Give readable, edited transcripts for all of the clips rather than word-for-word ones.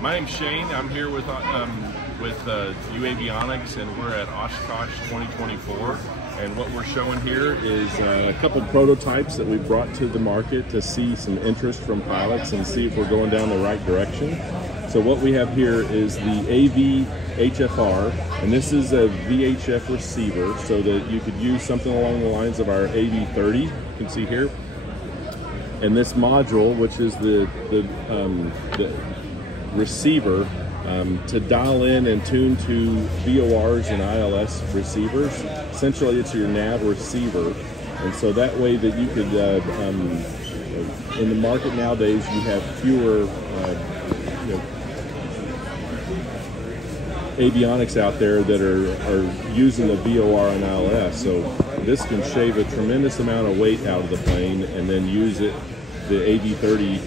My name's Shane. I'm here with avionics, and we're at Oshkosh 2024. And what we're showing here is a couple prototypes that we brought to the market to see some interest from pilots and see if we're going down the right direction. So what we have here is the AV-HFR, and this is a VHF receiver so that you could use something along the lines of our AV30, you can see here. And this module, which is the receiver to dial in and tune to VORs and ILS receivers. Essentially, it's your nav receiver, and so that way that you could, in the market nowadays, you have fewer avionics out there that are using the VOR and ILS. So this can shave a tremendous amount of weight out of the plane and then use it, the AV30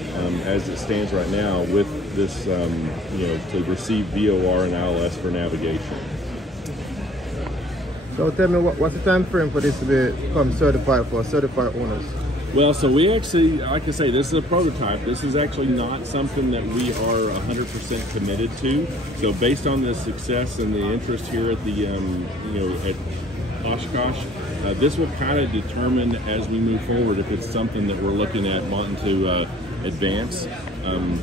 as it stands right now, with this, to receive VOR and ILS for navigation. So tell me, what's the time frame for this to become certified for certified owners? Well, so we actually, like I say, this is a prototype. This is actually not something that we are 100% committed to. So based on the success and the interest here at the, at Oshkosh, this will kind of determine as we move forward if it's something that we're looking at wanting to advance.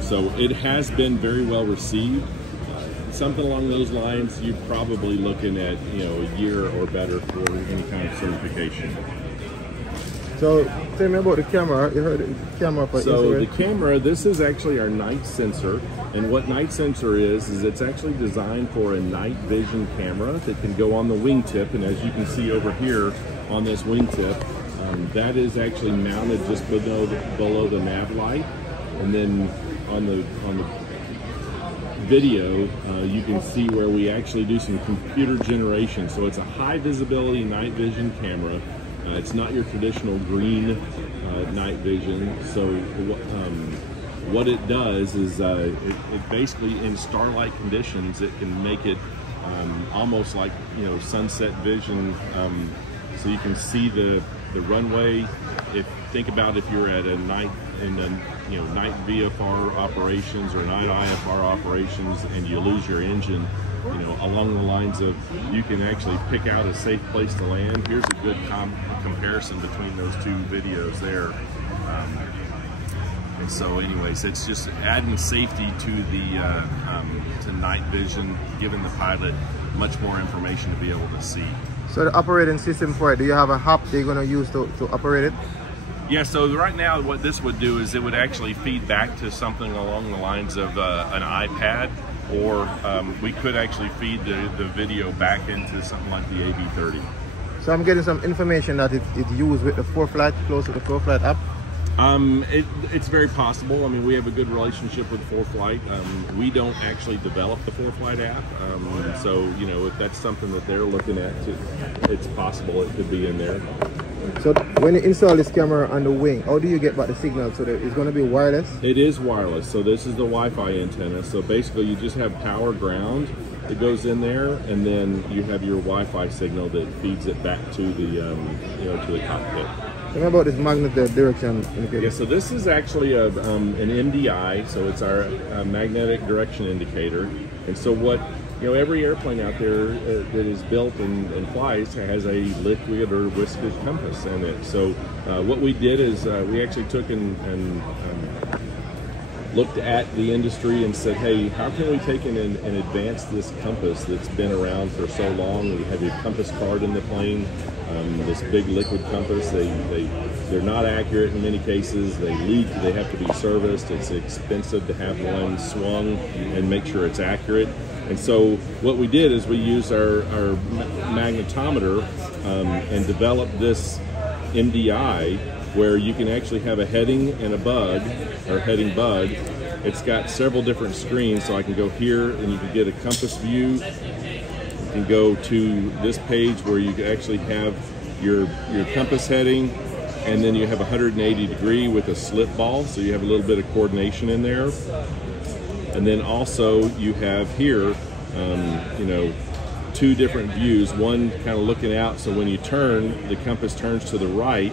So it has been very well received. Something along those lines, you're probably looking at a year or better for any kind of certification. So tell me about the camera. You heard the camera for the camera, this is actually our night sensor. And what night sensor is it's actually designed for a night vision camera that can go on the wingtip. And as you can see over here on this wingtip, that is actually mounted just below the nav light. And then on the video, you can see where we actually do some computer generation. So it's a high visibility night vision camera. It's not your traditional green night vision. So what it does is it basically, in starlight conditions, it can make it almost like sunset vision. So you can see the runway. Think about if you're at a night night VFR operations or night IFR operations, and you lose your engine. Along the lines of, you can actually pick out a safe place to land. Here's a good comparison between those two videos there. And so anyways, it's just adding safety to the to night vision, giving the pilot much more information to be able to see. So the operating system for it, do you have a app they're going to use to operate it? Yeah, so right now what this would do is it would actually feed back to something along the lines of an iPad, or we could actually feed the video back into something like the AV30. So I'm getting some information that it's used with the ForeFlight, close to the ForeFlight app? It's very possible. I mean, we have a good relationship with ForeFlight. We don't actually develop the ForeFlight app. So, if that's something that they're looking at, it's possible it could be in there. So when you install this camera on the wing, how do you get back the signal? So that it's going to be wireless? It is wireless. So this is the Wi-Fi antenna. So basically you just have power ground that goes in there, and then you have your Wi-Fi signal that feeds it back to the to the cockpit. Tell me about this magnetic direction indicator. Yeah, so this is actually an MDI, so it's our magnetic direction indicator. And so what, every airplane out there that is built and flies has a liquid or viscous compass in it. So what we did is we actually took and looked at the industry and said, hey, how can we take and advance this compass that's been around for so long? We have your compass card in the plane, this big liquid compass. They're not accurate in many cases. They leak, they have to be serviced. It's expensive to have one swung and make sure it's accurate. And so what we did is we used our magnetometer and developed this MDI, where you can actually have a heading and a bug, or heading bug. It's got several different screens, so I can go here and you can get a compass view. You can go to this page where you can actually have your compass heading, and then you have 180 degree with a slip ball, so you have a little bit of coordination in there. And then also you have here, two different views, one kind of looking out, so when you turn, the compass turns to the right.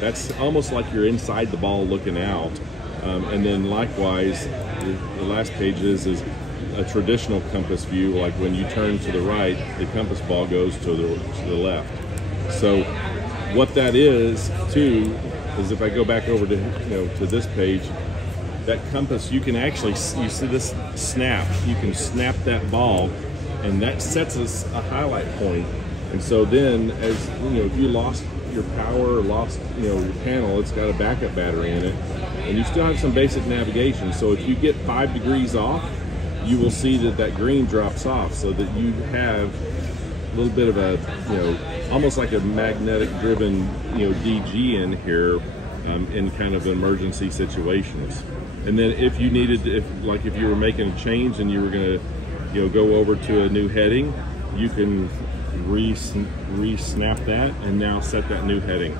That's almost like you're inside the ball looking out. And then likewise, the last page is a traditional compass view, like when you turn to the right, the compass ball goes to the left. So what that is too is, if I go back over to to this page, that compass, you can actually, you see this snap, you can snap that ball, and that sets us a highlight point. And so then, as if you lost your power or lost your panel, it's got a backup battery in it, and you still have some basic navigation. So if you get 5 degrees off, you will see that green drops off, so that you have a little bit of a almost like a magnetic driven DG in here in kind of emergency situations. And then if you needed, if you were making a change and you were going to go over to a new heading, you can re-snap that and now set that new heading.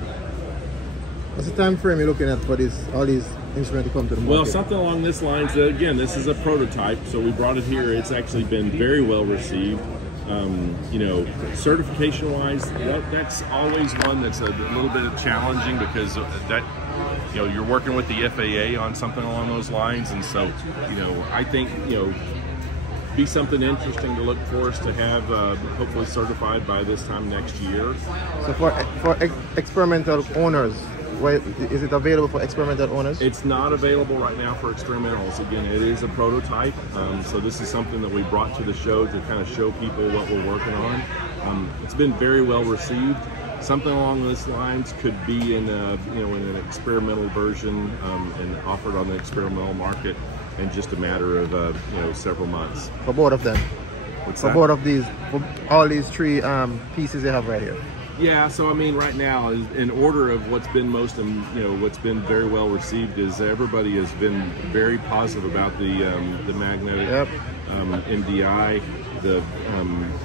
What's the time frame you're looking at for all these instruments to come to the market? Well, something along this lines. Again, this is a prototype, so we brought it here. It's actually been very well received. Certification-wise, that's always one that's a little bit challenging, because that you're working with the FAA on something along those lines, and so I think be something interesting to look for us to have hopefully certified by this time next year. So for experimental owners, is it available for experimental owners? It's not available right now for experimentals. Again, it is a prototype, so this is something that we brought to the show to kind of show people what we're working on. It's been very well received. Something along those lines could be in an experimental version and offered on the experimental market in just a matter of several months. For both of them? What's for that? Both of these, for all these 3 pieces you have right here? Yeah, so I mean, right now, in order of what's been what's been very well received, is everybody has been very positive about the magnetic NDI. The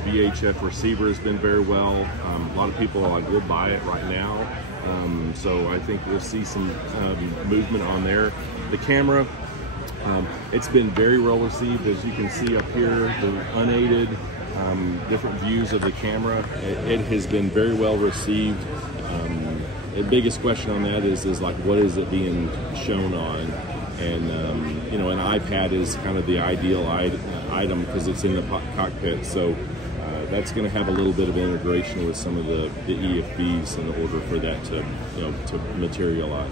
VHF receiver has been very well. A lot of people are like, we'll buy it right now. So I think we'll see some movement on there. The camera, it's been very well received. As you can see up here, the unaided different views of the camera, it has been very well received. The biggest question on that is like, what is it being shown on? And an iPad is kind of the ideal item because it's in the cockpit. So that's going to have a little bit of integration with some of the EFBs in order for that to materialize.